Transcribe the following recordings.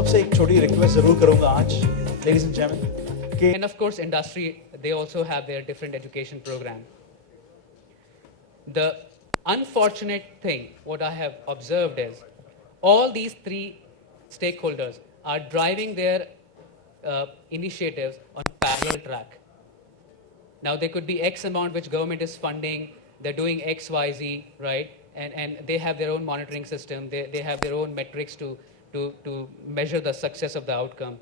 सबसे एक छोटी रिक्वेस्ट जरूर करूंगा आज, ladies and gentlemen. And of course, industry, they also have their different education program. The unfortunate thing, what I have observed is, all these three stakeholders are driving their initiatives on parallel track. Now, there could be X amount which government is funding, they're doing X, Y, Z, right? And they have their own monitoring system, they have their own metrics to measure the success of the outcome.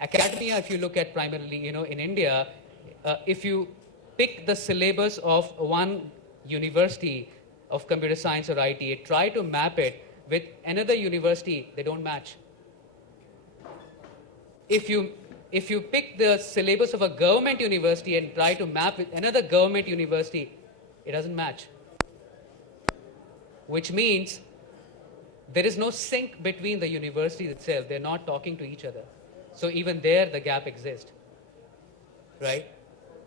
Academia, if you look at primarily, in India, if you pick the syllabus of one university of computer science or IT, try to map it with another university, they don't match. If you pick the syllabus of a government university and try to map with another government university, it doesn't match. Which means there is no sync between the universities itself. They're not talking to each other. So even there, the gap exists, right?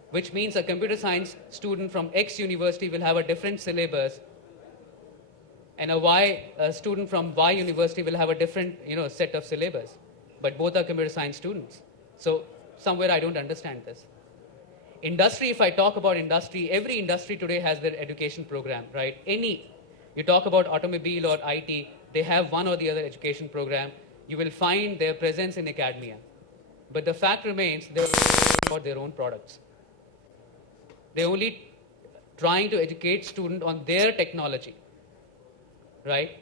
Which means a computer science student from X university will have a different syllabus, and a student from Y university will have a different, set of syllabus. But both are computer science students. So somewhere I don't understand this. Industry, if I talk about industry, every industry today has their education program, right? You talk about automobile or IT, they have one or the other education program. You will find their presence in academia. But the fact remains, they're about their own products. They're only trying to educate students on their technology, right?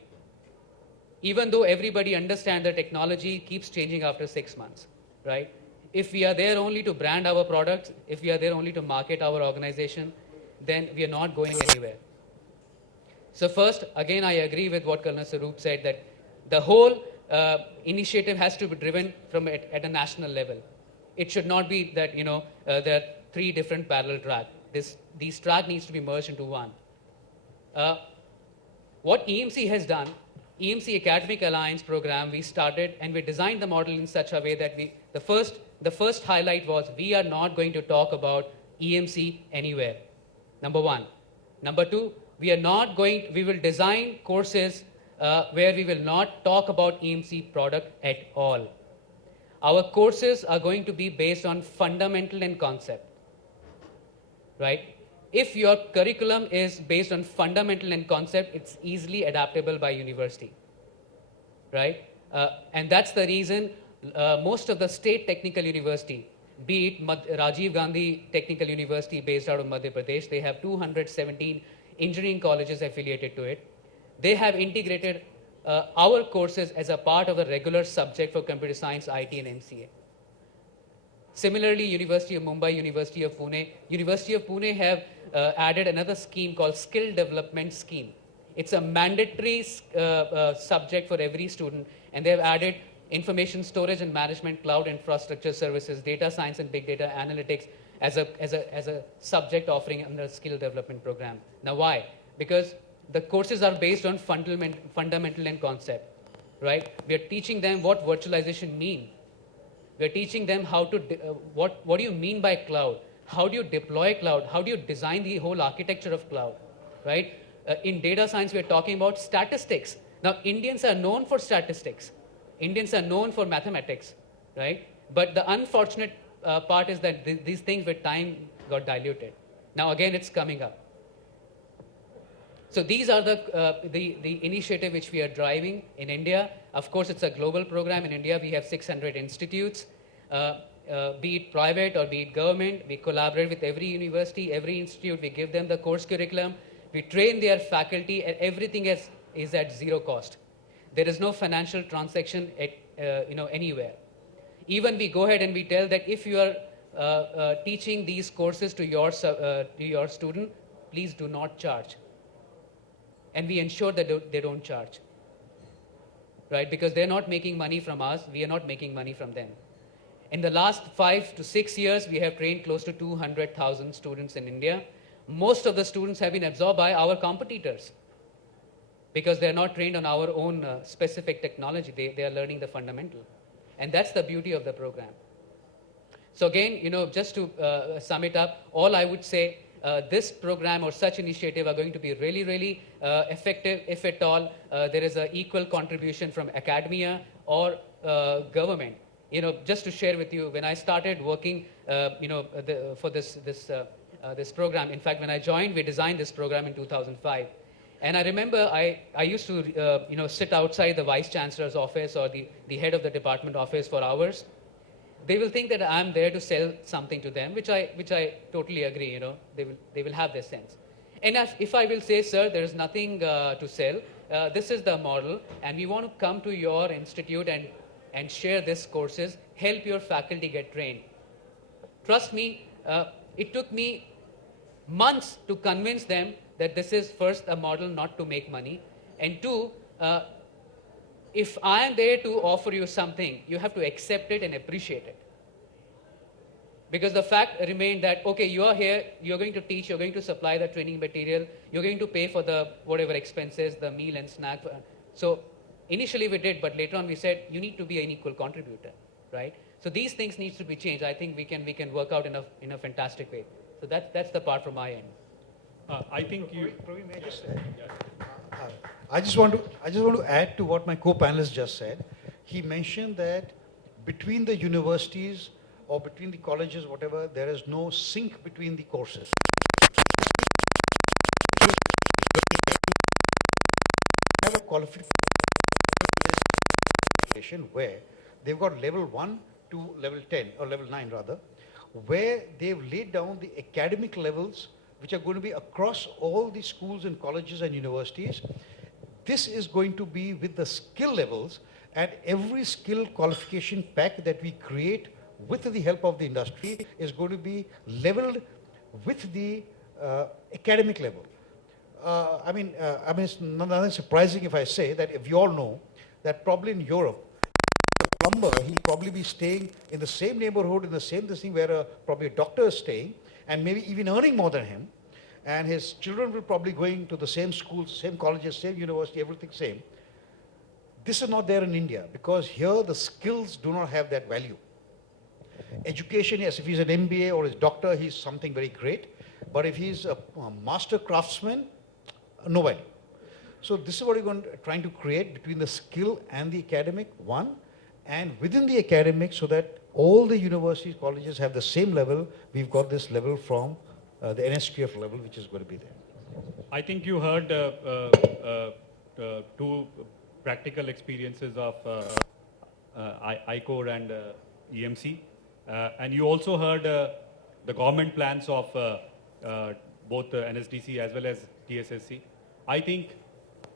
Even though everybody understands that technology keeps changing after 6 months, right? If we are there only to brand our products, if we are there only to market our organization, then we are not going anywhere. So first, again, I agree with what Colonel Sarup said, that the whole initiative has to be driven from at a national level. It should not be that, there are three different parallel tracks. These tracks needs to be merged into one. What EMC has done, EMC Academic Alliance program, we started and we designed the model in such a way that the first highlight was we are not going to talk about EMC anywhere. Number one. Number two, we will design courses where we will not talk about EMC product at all. Our courses are going to be based on fundamental and concept, right? If your curriculum is based on fundamental and concept, it's easily adaptable by university, right? And that's the reason most of the state technical university, be it Rajiv Gandhi Technical University based out of Madhya Pradesh, they have 217 engineering colleges affiliated to it. They have integrated our courses as a part of a regular subject for computer science, IT, and MCA. Similarly, University of Mumbai, University of Pune have added another scheme called Skill Development Scheme. It's a mandatory subject for every student, and they've added information storage and management, cloud infrastructure services, data science and big data analytics as a subject offering under skill development program. Now why? Because the courses are based on fundamental and concept, right? We are teaching them what virtualization means. We are teaching them how to, what do you mean by cloud? How do you deploy cloud? How do you design the whole architecture of cloud, right? In data science, we are talking about statistics. Now, Indians are known for statistics. Indians are known for mathematics, right? But the unfortunate part is that these things with time got diluted. Now, again, it's coming up. So these are the initiative which we are driving in India. Of course, it's a global program. In India, we have 600 institutes, be it private or be it government. We collaborate with every university, every institute. We give them the course curriculum. We train their faculty, and everything is at zero cost. There is no financial transaction at anywhere. Even we go ahead and we tell that if you are teaching these courses to your student, please do not charge. And we ensure that they don't charge, right? Because they're not making money from us, we are not making money from them. In the last 5 to 6 years, we have trained close to 200,000 students in India. Most of the students have been absorbed by our competitors because they're not trained on our own specific technology. They are learning the fundamental. And that's the beauty of the program. So again, just to sum it up, all I would say, this program or such initiative are going to be really, really effective if at all there is an equal contribution from academia or government. Just to share with you, when I started working, for this program, in fact, when I joined, we designed this program in 2005. And I remember I used to, sit outside the vice chancellor's office or the head of the department office for hours. They will think that I'm there to sell something to them, which I totally agree. They will have this sense. And if I will say, sir, there is nothing to sell. This is the model, and we want to come to your institute and share these courses, help your faculty get trained. Trust me, it took me months to convince them that this is first a model not to make money, and two, if I am there to offer you something, you have to accept it and appreciate it. Because the fact remained that, okay, you are here, you're going to teach, you're going to supply the training material, you're going to pay for the whatever expenses, the meal and snack. So initially we did, but later on we said, you need to be an equal contributor, right? So these things need to be changed. I think we can work out in a fantastic way. So that's the part from my end. I think you. Praveen, may I just add? I just want to add to what my co-panelist just said. He mentioned that between the universities or between the colleges, whatever, there is no sync between the courses. Have a qualification where they've got level 1 to level 10 or level 9 rather, where they've laid down the academic levels which are going to be across all the schools and colleges and universities. This is going to be with the skill levels, and every skill qualification pack that we create with the help of the industry is going to be leveled with the academic level. I mean, it's nothing surprising if I say that if you all know that probably in Europe, the plumber, he'll probably be staying in the same neighborhood, in the same thing where probably a doctor is staying, and maybe even earning more than him, and his children will probably going to the same schools, same colleges, same university, everything same. This is not there in India, because here the skills do not have that value. Education, yes, if he's an MBA or a doctor, he's something very great, but if he's a master craftsman, no value. So this is what we're trying to create between the skill and the academic, one, and within the academic, so that all the universities, colleges have the same level. We've got this level from the NSQF level, which is going to be there. I think you heard two practical experiences of ICOR and EMC. And you also heard the government plans of both NSDC as well as TSSC. I think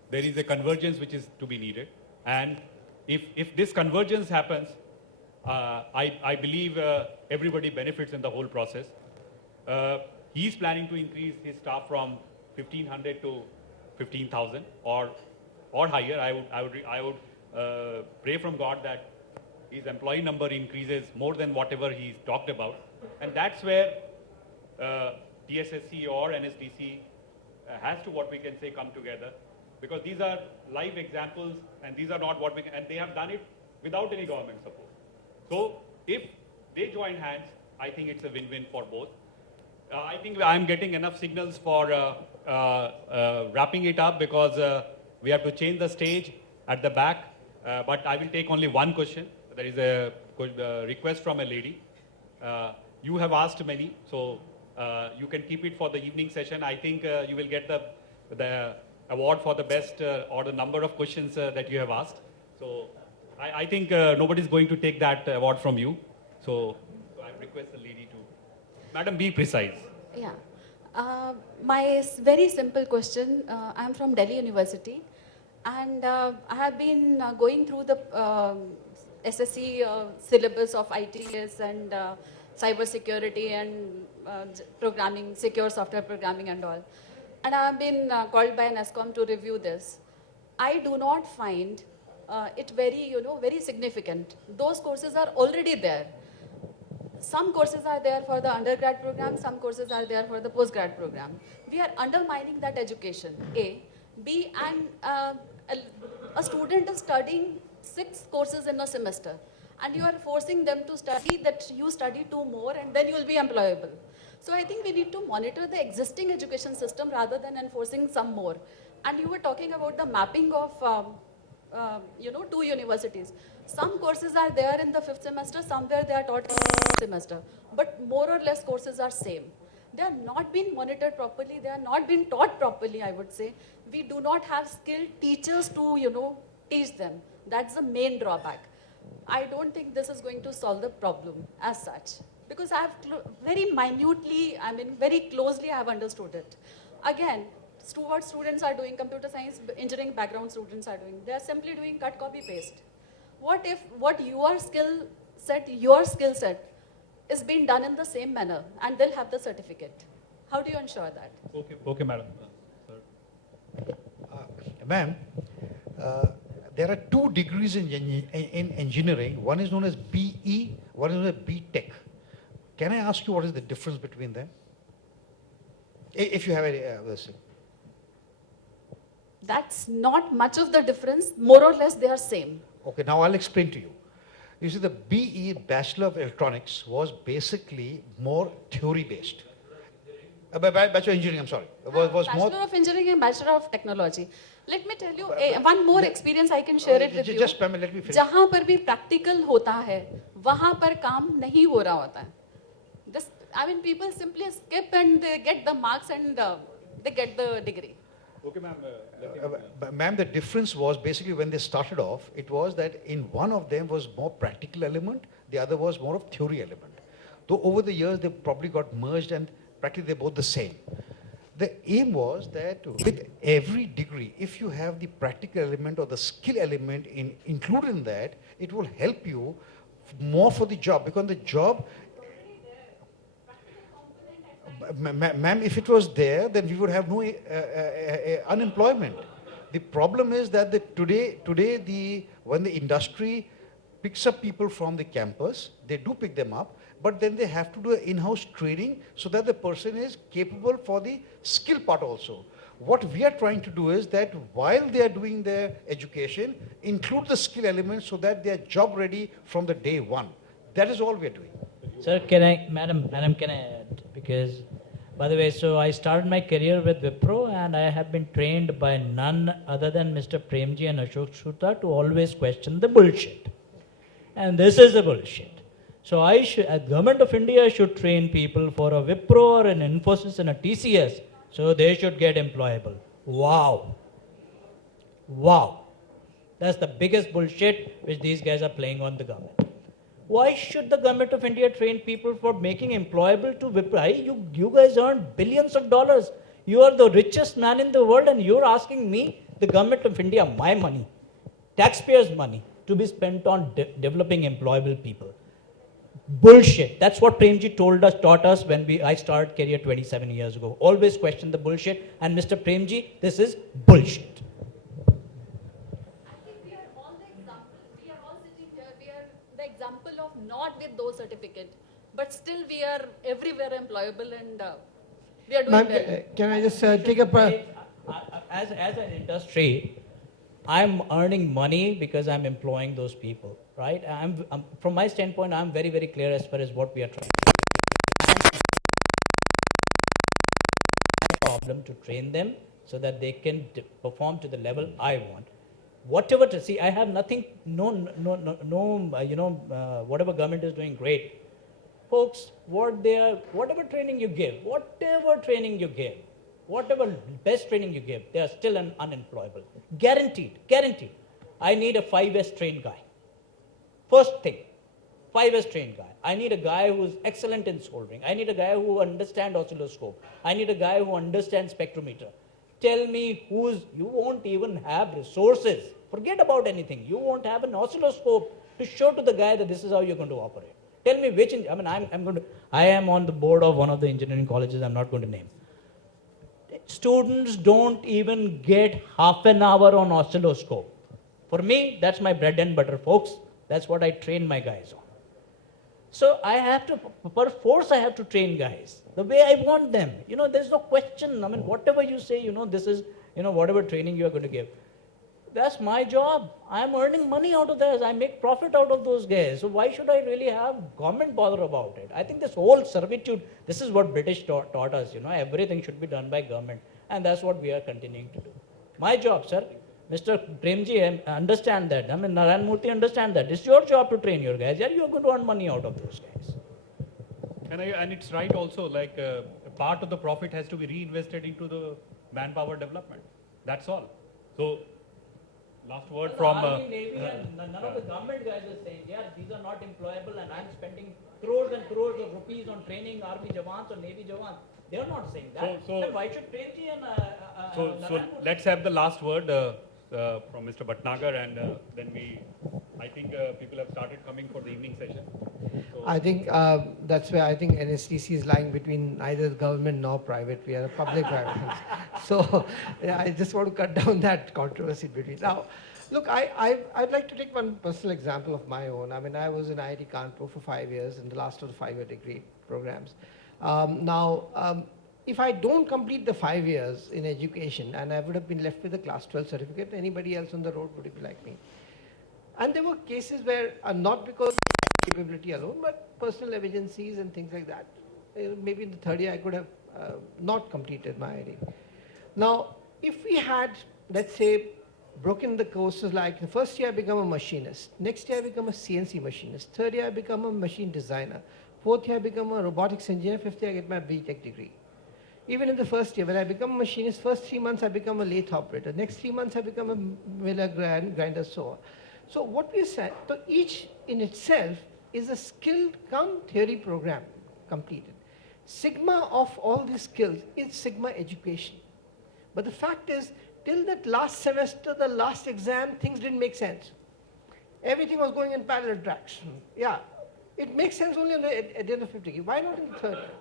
there is a convergence which is to be needed. And if this convergence happens, I believe everybody benefits in the whole process. He's planning to increase his staff from 1,500 to 15,000 or higher. I would pray from God that his employee number increases more than whatever he's talked about. And that's where TSSC or NSDC has to, what we can say, come together. Because these are live examples, and these are not what we can, and they have done it without any government support. So if they join hands, I think it's a win-win for both. I think I'm getting enough signals for wrapping it up, because we have to change the stage at the back. But I will take only one question. There is a request from a lady. You have asked many, so you can keep it for the evening session. I think you will get the award for the best or the number of questions that you have asked. So I think nobody's going to take that award from you. So I request the lady to. Madam, be precise. Yeah. My very simple question, I'm from Delhi University, and I have been going through the SSC syllabus of ITS and cyber security and programming, secure software programming and all. And I have been called by NSCOM to review this. I do not find it very significant. Those courses are already there. Some courses are there for the undergrad program, some courses are there for the postgrad program. We are undermining that education, A. B, and a student is studying 6 courses in a semester, and you are forcing them to study that you study 2 more and then you will be employable. So I think we need to monitor the existing education system rather than enforcing some more. And you were talking about the mapping of two universities. Some courses are there in the 5th semester, somewhere they are taught in the 6th semester. But more or less courses are same. They are not being monitored properly, they are not being taught properly, I would say. We do not have skilled teachers to, teach them. That's the main drawback. I don't think this is going to solve the problem as such. Because I have very minutely, very closely I have understood it. Again, what students are doing, computer science, engineering background students are doing, they are simply doing cut, copy, paste. What if your skill set is being done in the same manner and they'll have the certificate? How do you ensure that? Okay, madam. Ma'am, there are 2 degrees in engineering. One is known as BE, one is known as B.Tech. Can I ask you what is the difference between them? If you have any, That's not much of the difference. More or less, they are same. Okay, now I'll explain to you. You see, the BE, Bachelor of Electronics, was basically more theory-based. Bachelor of Engineering, I'm sorry. Was more. Bachelor of Engineering and Bachelor of Technology. Let me tell you, one more experience I can share it with you. Just, ma'am, let me finish. जहाँ पर भी practical होता है, वहाँ पर काम नहीं हो रहा होता है. People simply skip and they get the marks and they get the degree. Okay, ma'am. Ma'am, the difference was basically when they started off, it was that in one of them was more practical element, the other was more of theory element. Though over the years they probably got merged and practically they're both the same. The aim was that with every degree, if you have the practical element or the skill element included in that, it will help you more for the job, because the job. Ma'am, if it was there, then we would have no unemployment. The problem is that today when the industry picks up people from the campus, they do pick them up, but then they have to do an in-house training so that the person is capable for the skill part also. What we are trying to do is that while they are doing their education, include the skill elements so that they are job ready from the day one. That is all we are doing. Sir, Madam, can I add? Because, by the way, so I started my career with Wipro and I have been trained by none other than Mr. Premji and Ashok Shruta to always question the bullshit. And this is the bullshit. So Government of India should train people for a Wipro or an Infosys and a TCS, so they should get employable. Wow. Wow. That's the biggest bullshit which these guys are playing on the government. Why should the Government of India train people for making employable to Wipro? You guys earn billions of dollars. You are the richest man in the world and you're asking me, the Government of India, my money, taxpayers' money, to be spent on developing employable people. Bullshit. That's what Premji taught us when I started career 27 years ago. Always question the bullshit. And Mr. Premji, this is bullshit. Example of not with those certificates, but still we are everywhere employable and we are doing well. Can I just take up a... As an industry, I'm earning money because I'm employing those people, right? From my standpoint, I'm very, very clear as far as what we are trying to do. Problem to train them so that they can perform to the level I want. Whatever to see, I have nothing, whatever government is doing great. Folks, whatever training you give, whatever best training you give, they are still unemployable. Guaranteed. I need a 5S trained guy. First thing, 5S trained guy. I need a guy who is excellent in soldering. I need a guy who understands oscilloscope. I need a guy who understands spectrometer. Tell me you won't even have resources. Forget about anything. You won't have an oscilloscope to show to the guy that this is how you're going to operate. Tell me which, I am on the board of one of the engineering colleges I'm not going to name. Students don't even get half an hour on oscilloscope. For me, that's my bread and butter, folks. That's what I train my guys on. So I have to, per force I have to train guys the way I want them. There's no question. Whatever you say, this is, whatever training you are going to give. That's my job. I'm earning money out of this. I make profit out of those guys. So why should I really have government bother about it? I think this whole servitude, this is what British taught us. Everything should be done by government. And that's what we are continuing to do. My job, sir, Mr. Premji, understand that. I mean, Narayan Murthy, understand that. It's your job to train your guys. Yeah, you're going to earn money out of those guys. And it's right also, like a part of the profit has to be reinvested into the manpower development. That's all. So, last word from... Army, Navy, and none of the government guys are saying, yeah, these are not employable and I'm spending crores and crores of rupees on training Army Jawans or Navy Jawans. They are not saying that. So- Then why should Premji and So Narayan Murthy? let's have the last word from Mr. Bhatnagar, and then I think people have started coming for the evening session. So, I think that's where I think NSTC is lying between neither government nor private. We are a public-private. So yeah, I just want to cut down that controversy between. Now, look, I'd like to take one personal example of my own. I mean, I was in IIT Kanpur for 5 years in the last of the 5-year degree programs. If I don't complete the 5 years in education and I would have been left with a class 12 certificate, anybody else on the road would be like me. And there were cases where, not because of capability alone, but personal emergencies and things like that. Maybe in the third year I could have not completed my IIT. Now, if we had, let's say, broken the courses like the first year I become a machinist, next year I become a CNC machinist, third year I become a machine designer, fourth year I become a robotics engineer, fifth year I get my BTech degree. Even in the first year, when I become a machinist, first 3 months I become a lathe operator, next 3 months I become a miller grinder sewer. So what we said, so each in itself is a skilled come theory program completed. Sigma of all these skills is Sigma education. But the fact is, till that last semester, the last exam, things didn't make sense. Everything was going in parallel tracks. Yeah, it makes sense only at the end of 50. Why not in the third year?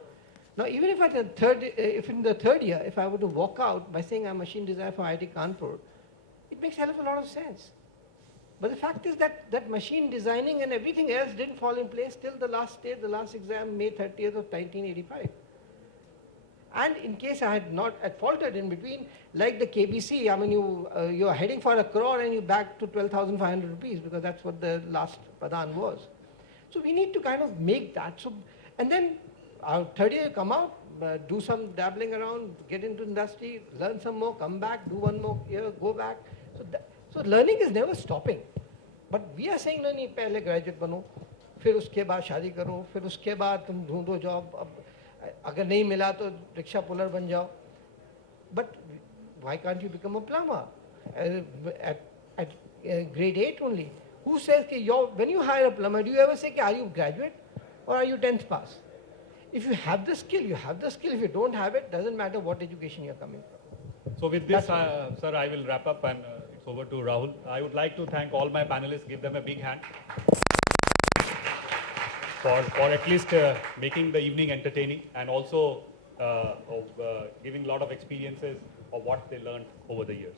Now, even if in the third year, if I were to walk out by saying I'm a machine designer for IIT Kanpur, it makes a hell of a lot of sense. But the fact is that machine designing and everything else didn't fall in place till the last day, the last exam, May 30th of 1985. And in case I had not faltered in between, like the KBC, I mean, you are heading for 1 crore and you back to 12,500 rupees because that's what the last Pradhan was. So we need to kind of make that. So, and then our third year, come out, do some dabbling around, get into industry, learn some more, come back, do one more year, go back. So learning is never stopping. But we are saying, नहीं पहले graduate बनो, फिर उसके बाद शादी करो, फिर उसके बाद तुम ढूंढो job, अगर नहीं मिला तो रिक्शा पुलर बन जाओ. But why can't you become a plumber at grade 8 only? Who says that when you hire a plumber, do you ever say, are you graduate or are you 10th pass? If you have the skill, you have the skill. If you don't have it, doesn't matter what education you're coming from. So with this, sir, I will wrap up and it's over to Rahul. I would like to thank all my panelists, give them a big hand for at least making the evening entertaining and also giving a lot of experiences of what they learned over the years.